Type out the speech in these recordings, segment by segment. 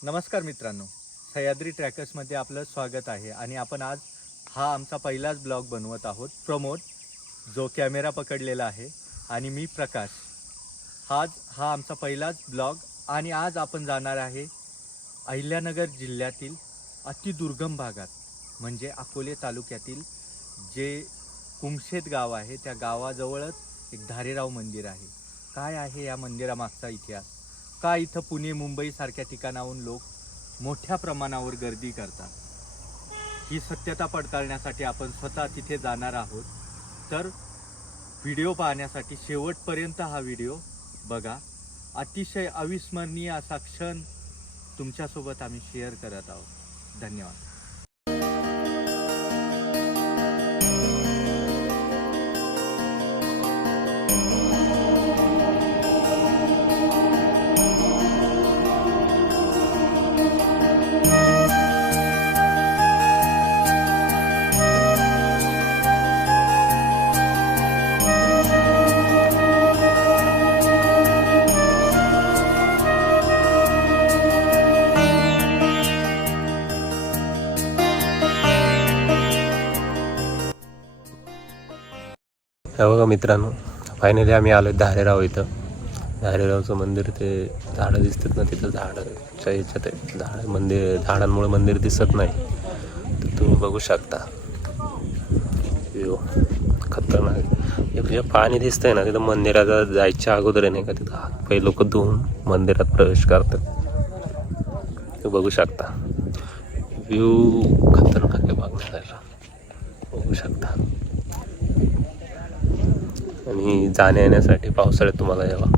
नमस्कार मित्रांनो, सह्याद्री ट्रॅकर्समध्ये आपलं स्वागत आहे. आणि आपण आज हा आमचा पहिलाच ब्लॉग बनवत आहोत. प्रमोद जो कॅमेरा पकडलेला आहे आणि मी प्रकाश. हा आमचा पहिलाच ब्लॉग आणि आज आपण जाणार आहे अहिल्यानगर जिल्ह्यातील अतिदुर्गम भागात, म्हणजे अकोले तालुक्यातील जे कुमशेत गाव आहे त्या गावाजवळच एक धारेराव मंदिर आहे. काय आहे या मंदिरामागचा इतिहास, का इथं पुणे मुंबई सारख्या ठिकाणाहून लोक मोठ्या प्रमाणावर गर्दी करतात, ही सत्यता पडताळण्यासाठी आपण स्वतः तिथे जाणार आहोत. तर व्हिडिओ पाहण्यासाठी शेवटपर्यंत हा व्हिडिओ बघा. अतिशय अविस्मरणीय असा क्षण तुमच्यासोबत आम्ही शेअर करत आहोत. धन्यवाद. हे बघा मित्रांनो, फायनली आम्ही आलो धारेराव इथं. धारेरावचं मंदिर, ते झाडं दिसतात ना, तिथं झाडाच्या ह्याच्यात आहे. झाडांमुळे मंदिर दिसत नाही, तर तुम्ही बघू शकता. खतरनाक हे पाणी दिसतंय ना, तिथं मंदिरात जायच्या अगोदर नाही का, तिथं हातपाय लोक धुवून मंदिरात प्रवेश करतात. ते बघू शकता. व्ह्यू खतरनाक आहे बघण्यासारखा, बघू शकता. आणि जाण्या येण्यासाठी पावसाळ्यात तुम्हाला यावं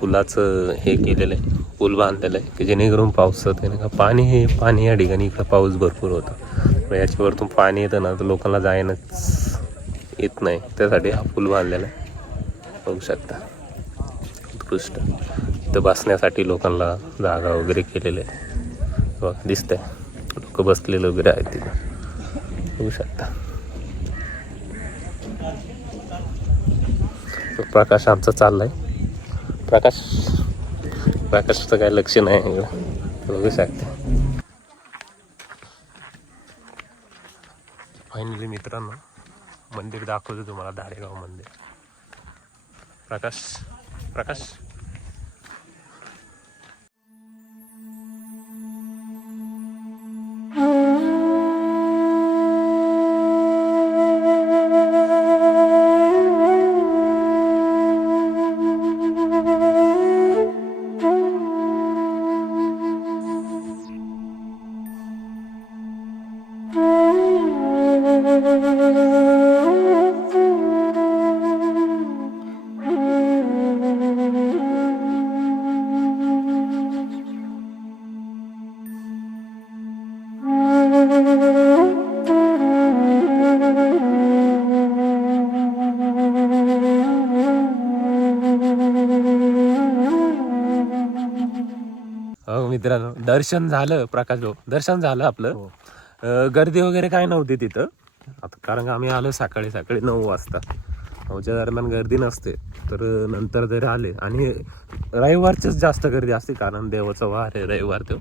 पुलाचं हे केलेलं आहे, पूल बांधलेलं आहे की जेणेकरून पावसात नाही का पाणी या ठिकाणी इकडं पाऊस भरपूर होतं. याच्यावरतून पाणी येतं ना, तर लोकांना जायनच येत नाही, त्यासाठी हा पूल बांधलेला आहे. बघू शकता. उत्कृष्ट. इथं बसण्यासाठी लोकांना जागा वगैरे केलेले आहे. बघा दिसतंय, लोक बसलेले वगैरे आहेत तिथं, बघू शकता. प्रकाश आमचा चाललाय. प्रकाशचं काही लक्ष नाही, बघू शकता. फायनली मित्रांनो, मंदिर दाखवतो तुम्हाला, धारेगाव मंदिर. प्रकाश मित्रांनो, दर्शन झालं. प्रकाश भाऊ, दर्शन झालं आपलं. गर्दी वगैरे काय नव्हती तिथं आता, कारण का आम्ही आलो सकाळी 9 वाजता. 9च्या दरम्यान गर्दी नसते, तर नंतर जरी आले. आणि रविवारचीच जास्त गर्दी असते, कारण देवाचा वार आहे रविवार तो.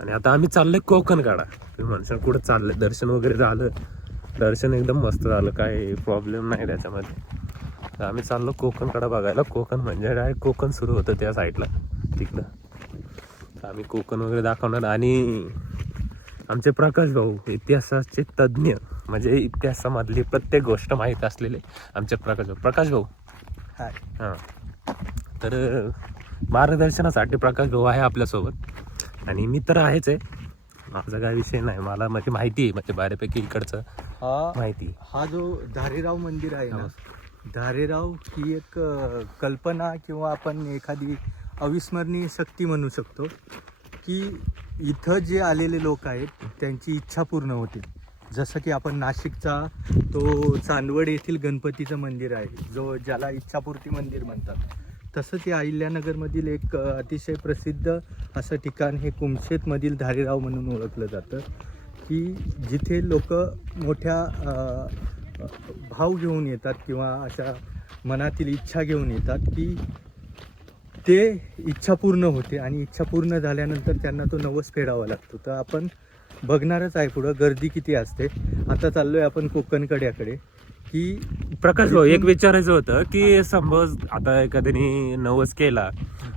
आणि आता आम्ही चाललोय कोकणकडा. तुम्ही म्हणशाल कुठं चाललंय? दर्शन वगैरे झालं, दर्शन एकदम मस्त झालं, काही प्रॉब्लेम नाही त्याच्यामध्ये. आम्ही चाललो कोकणकडा बघायला. कोकण म्हणजे डायरेक्ट कोकण सुरू होतं त्या साईडला, तिकडं. आम्ही कोकण वगैरे दाखवणार. आणि आमचे प्रकाश भाऊ, इतिहासाचे तज्ज्ञ, म्हणजे इतिहासामधली प्रत्येक गोष्ट माहीत असलेले आमचे प्रकाश भाऊ. हां, तर मार्गदर्शनासाठी प्रकाश भाऊ आहे आपल्यासोबत. आणि मी तर आहेच आहे, माझा काय विषय नाही. मला म्हणजे माहिती आहे, म्हणजे बऱ्यापैकी इकडचं माहिती. हा जो धारेराव मंदिर आहे ना, धारेराव ही एक कल्पना किंवा आपण एखादी अविस्मरणीय शक्ती म्हणू शकतो, की इथं जे आलेले लोक आहेत त्यांची इच्छा पूर्ण होते. जसं की आपण नाशिकचा तो चांदवड येथील गणपतीचं मंदिर आहे, ज्याला इच्छापूर्ती मंदिर म्हणतात, तसं ते अहिल्यानगरमधील एक अतिशय प्रसिद्ध असं ठिकाण हे कुमशेतमधील धारेराव म्हणून ओळखलं जातं, की जिथे लोक मोठ्या भाव घेऊन येतात किंवा अशा मनातील इच्छा घेऊन येतात, की ते इच्छा पूर्ण होते आणि इच्छा पूर्ण झाल्यानंतर त्यांना तो नवस फेडावा लागतो. तर आपण बघणारच आहे पुढं गर्दी किती असते. आता चाललोय आपण कोकणकड्याकडे की प्रकाश भाऊ एक विचारायचं होतं की समज आता एखाद्याने नवस केला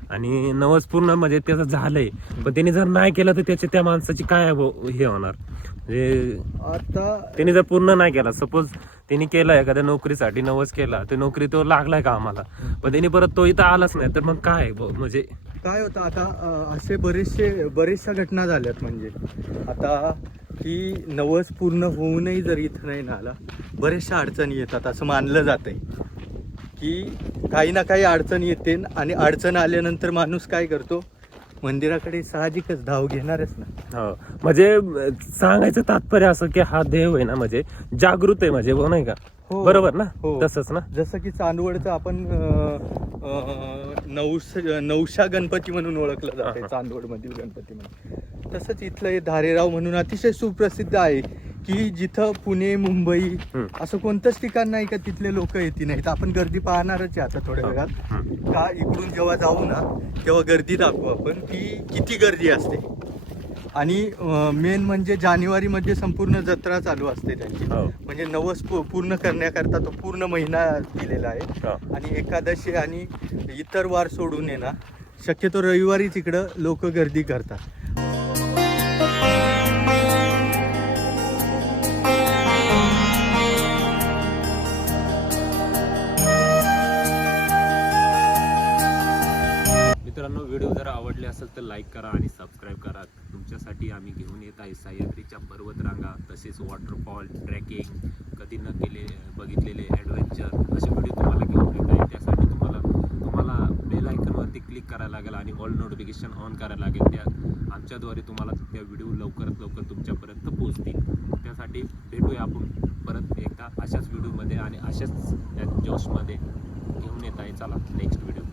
आणि नवस पूर्ण म्हणजे त्याचं झालंय, पण त्याने जर नाही केलं तर त्याच्या त्या माणसाची काय हे होणार? म्हणजे आता त्याने जर पूर्ण नाही केला, सपोज त्यांनी केलं एखाद्या नोकरीसाठी नवस केला, ते नोकरी तो लागलाय का आम्हाला, पण त्यांनी परत तो इथं आलाच नाही, तर मग काय म्हणजे काय होतं आता असे बरेचशा घटना झाल्यात. म्हणजे आता की नवस पूर्ण होऊनही जर इथं नाही ना आला, बऱ्याचशा अडचणी येतात असं मानलं जातंय की काही ना काही अडचण येते आणि अडचण आल्यानंतर माणूस काय करतो, मंदिराकडे साहजिकच धाव घेणारच ना. हो, म्हणजे सांगायचं तात्पर्य असं की हा देव आहे ना म्हणजे जागृत आहे, म्हणजे नाही का? हो. बरोबर ना? हो. तसंच ना. जसं की चांदवडचं आपण नवशा गणपती म्हणून ओळखलं जाते, चांदवडमधील गणपती म्हणून. तसंच इथलं हे धारेराव म्हणून अतिशय सुप्रसिद्ध आहे की जिथं पुणे मुंबई असं कोणतंच ठिकाण नाही का तिथले लोक येते नाहीत. आपण गर्दी पाहणारच आहे आता थोड्या वेळात. का इकडून जेव्हा जाऊ ना तेव्हा गर्दी दाखवू आपण की किती गर्दी असते. आणि मेन म्हणजे जानेवारीमध्ये संपूर्ण जत्रा चालू असते त्यांची. म्हणजे नवस पूर्ण करण्याकरता तो पूर्ण महिना दिलेला आहे. आणि एकादशी आणि इतर वार सोडून ना शक्यतो रविवारीच इकडं लोक गर्दी करतात. मित्रांनो, व्हिडिओ जर आवडले असेल तर लाईक करा आणि सबस्क्राईब करा. तुमच्यासाठी आम्ही घेऊन येत आहे सह्याद्रीच्या पर्वतरांगा, तसेच वॉटरफॉल, ट्रेकिंग, कधी न बघितलेले ॲडव्हेंचर असे व्हिडिओ तुम्हाला घेऊन येत आहे. त्यासाठी तुम्हाला बेल आयकॉनवरती क्लिक करायला लागेल आणि ऑल नोटिफिकेशन ऑन करायला लागेल. त्या आमच्याद्वारे तुम्हाला त्या व्हिडिओ लवकरात लवकर तुमच्यापर्यंत पोहोचतील. त्यासाठी भेटूया आपण परत एकदा अशाच व्हिडिओमध्ये आणि अशाच जोशमध्ये घेऊन येत आहे. चला नेक्स्ट व्हिडिओ.